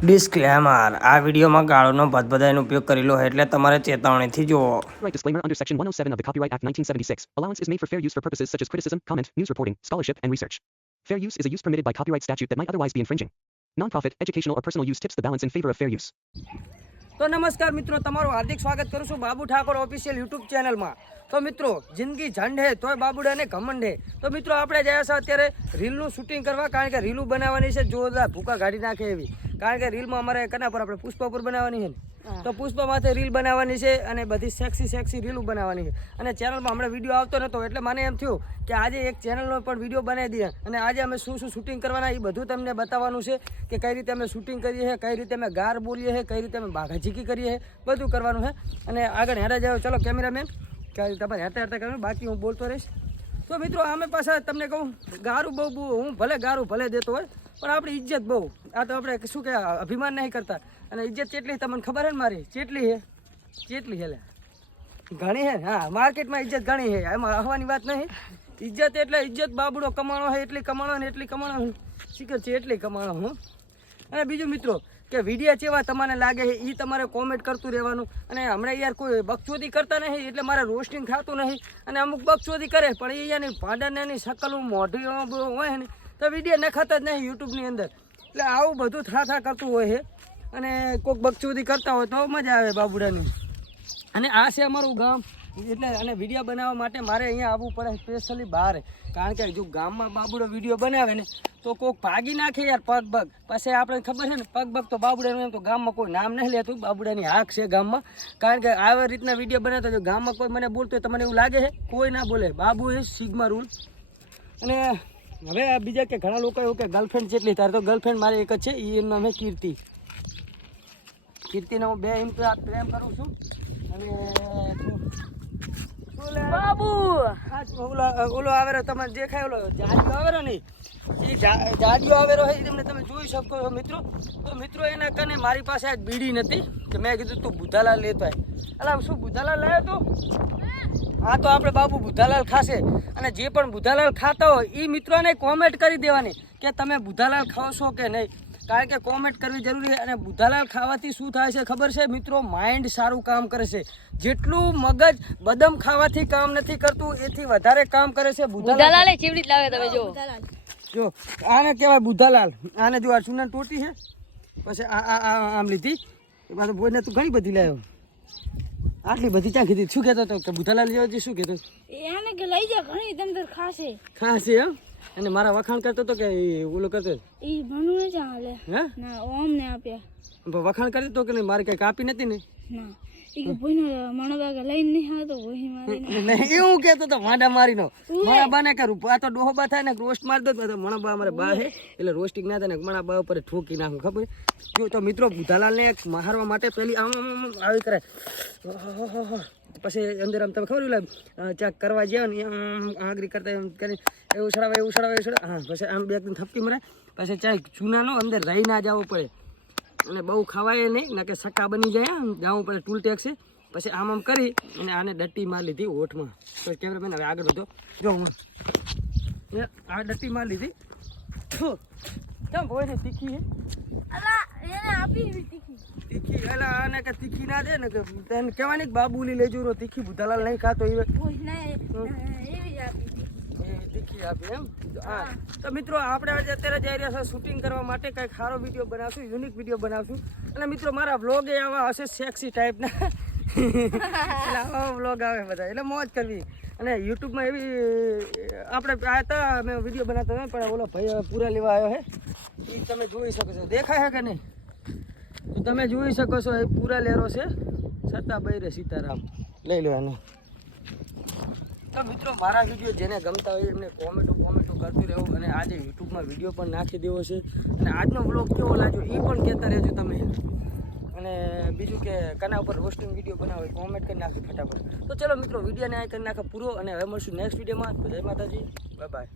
Disclaimer આ વિડીયોમાં ગાળોનો ભદભદાઈનો ઉપયોગ કરેલો હોય એટલે તમારે ચેતવણીથી જુઓ. Copyright disclaimer under Section 107 of the Copyright Act 1976. Allowance is made for fair use for purposes such as criticism, comment, news reporting, scholarship, and research. Fair use is a use permitted by copyright statute that might otherwise be infringing. Non-profit, educational, or personal use tips the balance in favor of fair use. તો નમસ્કાર મિત્રો, તમારું હાર્દિક સ્વાગત કરું છું Babu Thakor official YouTube ચેનલમાં. તો મિત્રો, જિંદગી ઝંડ હે તોય બાબુડાને ઘમંડ હે. તો મિત્રો, આપણે ગયા છે અત્યારે રીલનું શૂટિંગ કરવા, કારણ કે રીલું બનાવવાની છે જોરદાર ભૂકા કાઢી નાખે એવી. કારણ કે રીલમાં અમારે કના પર આપણે પુષ્પા પર બનાવવાની છે ને, તો પુષ્પા માથે રીલ બનાવવાની છે અને બધી સેક્સી રીલું બનાવવાની છે. અને ચેનલમાં હમણાં વિડીયો આવતો નહોતો એટલે મને એમ થયું કે આજે એક ચેનલનો પણ વિડીયો બનાવી દઈએ અને આજે અમે શું શૂટિંગ કરવાના એ બધું તમને બતાવવાનું છે કે કઈ રીતે અમે શૂટિંગ કરીએ છીએ, કઈ રીતે અમે ગાર બોલીએ છીએ, કઈ રીતે અમે બાઘાઝીકી કરીએ છીએ, બધું કરવાનું છે. અને આગળ હેરા જાવ, ચલો કેમેરામેન કે તમારે હેરતા કરવાનું, બાકી હું બોલતો રહીશ. તો મિત્રો, અમે પાછા તમને કહું, ગારું બહુ હું ગારું ભલે દેતો હોય પણ આપણી ઇજ્જત બહુ. આ તો આપણે શું કે અભિમાન નહીં કરતા. અને ઇજ્જત કેટલી તમને ખબર છે ને મારી ચેટલી છે લે ઘણી છે. હા, માર્કેટમાં ઇજ્જત ઘણી છે, એમાં આવવાની વાત નહીં. ઇજ્જત એટલે ઇજ્જત બાબુડો કમાણો છે, એટલી કમાણો ને એટલી કમાણો શીખર છે, એટલી કમાણો હું. અને બીજું મિત્રો કે વિડીયો કેવા તમને લાગે છે એ તમારે કોમેન્ટ કરતું રહેવાનું. અને હમણાં યાર કોઈ બકચોદી કરતા નહીં એટલે મારે રોસ્ટિંગ થતું નહીં. અને અમુક બકચોદી કરે પણ એ યાની ભાંડાને એની શકલું મોઢું હોય ને તો વિડીયો નખાતા જ નહીં યુટ્યુબની અંદર. એટલે આવું બધું થા કરતું હોય છે. અને કોઈક બકચોદી કરતા હોય તો મજા આવે બાબુડાની. અને આ છે અમારું ગામ. એટલે અને વિડીયો બનાવવા માટે મારે અહીંયા આવવું પડે સ્પેશિયલી બહાર. કારણ કે જો ગામમાં બાબુડો વિડીયો બનાવે ને તો કોઈક ભાગી નાખે યાર પગ. પછી આપણે ખબર છે ને પગ તો બાબુડાનું એમ તો ગામમાં કોઈ નામ નહીં લેતું. બાબુડાની હાક છે ગામમાં. કારણ કે આવી રીતના વિડીયો બનાવતા જો ગામમાં કોઈ મને બોલતો હોય તો મને એવું લાગે છે કોઈ ના બોલે. બાબુ એ સિગ્મા રૂલ. અને હવે આ બીજા કે ઘણા લોકો એવું કે ગર્લફ્રેન્ડ જેટલી તારે, તો ગર્લફ્રેન્ડ મારી એક જ છે, એ એમનું નામ છે કીર્તિને હું બે એમ પ્રેમ કરું છું. અને બાબુ ઓલો આવેરો તમને દેખાય, ઓલો જાડિયો આવેરો નહીં, એ જાડિયો આવેરો હોય તમને તમે જોઈ શકો છો મિત્રો. તો મિત્રો એના કને મારી પાસે આજ બીડી નથી કે મેં કીધું તું બુધાલાલ લેતો આય. અલા શું બુધાલાલ લાવ્યો તું? હા, તો આપણે બાબુ બુધાલાલ ખાશે. અને જે પણ બુધાલાલ ખાતા હોય એ મિત્રોને કોમેન્ટ કરી દેવાની કે તમે બુધાલાલ ખાઓ છો કે નહીં. કારણ કે કોમેન્ટ કરવી જરૂરી છે. અને બુધાલાલ ખાવાથી શું થાય છે ખબર છે મિત્રો? માઇન્ડ સારું કામ કરે છે. જેટલું મગજ બદામ ખાવાથી કામ નથી કરતું એથી વધારે કામ કરે છે બુધાલાલ. ચીવડી લાવે તમે જો આને કહેવાય બુધાલાલ. આને જો આ ચૂના ટોટી છે, પછી આમ લીધી એ પાછું બોઈને તું ઘણી બધી લાવ્યો. આટલી બધી ક્યાં કીધી? શું કહેતો હતો કે બુધાલાલ જેવા શું કહેતો? એને કે લઈ જા ઘણી તમ ખાશે એમ. અને મારા વખાણ કરતો હતો કે ઓલો કરતો? ઈ ભણું ને ચાલે. હે ના, ઓમ ને આપ્યા. વખાણ કરતો હતો કે નહીં? મારે કઈ કાપી નથી ને? ના, ઈ કે ભઈનો મણબા લઈને નહીં આવતો ભઈ મારીને. નહીં એવું કહેતો તો માડા મારીનો. મારા બાને કરું આ તો ડોહબા થાય ને રોસ્ટ માર દો તો મણબા અમારે બા છે એટલે રોસ્ટિંગ ના થાય ને મણા બા ઉપર ઠોકી નાખું. ખબર જો તો મિત્રો બુધાલાલને મારવા માટે પેલી આમ આવી કરે, પછી અંદર આમ તમે ખબર ચાક કરવા જ્યાં ને આમ આગરી કરતા એમ કરી એવું સડાવે. હા, પછી આમ બે થપકી મરે. પછી ચાય ચૂનાનો અંદર રહી ના જવું પડે. અને બહુ ખવાય નહીં ના કે સટ્ટા બની જાય. આમ જવું પડે ટૂલ ટેક્સે. પછી આમ કરી અને આને ડટ્ટી માર લીધી હોઠમાં. પછી કેમેરામેન હવે આગળ વધો. જો હું આ ડટ્ટી માર લીધી. કેમ હોય છે? તીખી છે. તીખી એટલે આને કે તીખી ના દે ને કે તેને કહેવાની બાબુલી લેજો તીખી બુધાલાલ નહીં ખાતો એ તીખી આપી એમ. હા, તો મિત્રો આપણે આજે અત્યારે જઈ રહ્યા છે શૂટિંગ કરવા માટે. કંઈક સારો વિડીયો બનાવશું, યુનિક વિડીયો બનાવશું. અને મિત્રો મારા વ્લોગ એ આવા હશે સેક્સી ટાઈપના. એટલે આવા વ્લોગ આવે બધા, એટલે મોજ કરવી. અને યુટ્યુબમાં એવી આપણે આ હતા મેં વિડીયો બનાવતા હતા પણ ઓલો ભાઈ પૂરા લેવા આવ્યો છે એ તમે જોઈ શકો છો. દેખાય છે કે નહીં? તો તમે જોઈ શકો છો એ પૂરા લેરો છે. સત્તાભાઈ રે સીતારામ લઈ લો એને. તો મિત્રો મારા વિડીયો જેને ગમતા હોય એમને કોમેન્ટો કરતું રહેવું. અને આજે યુટ્યુબમાં વિડીયો પણ નાખી દેવો છે. અને આજનો વ્લોગ કેવો લાગ્યો એ પણ કહેતા રહેજો તમે. અને બીજું કે કના ઉપર રોસ્ટિંગ વિડીયો બનાવો કોમેન્ટ કરી નાખી ફટાફટ. તો ચલો મિત્રો વિડીયોને આ કરી નાખો પૂરો. અને હવે મળશું નેક્સ્ટ વિડીયોમાં. તો જય માતાજી, બાય બાય.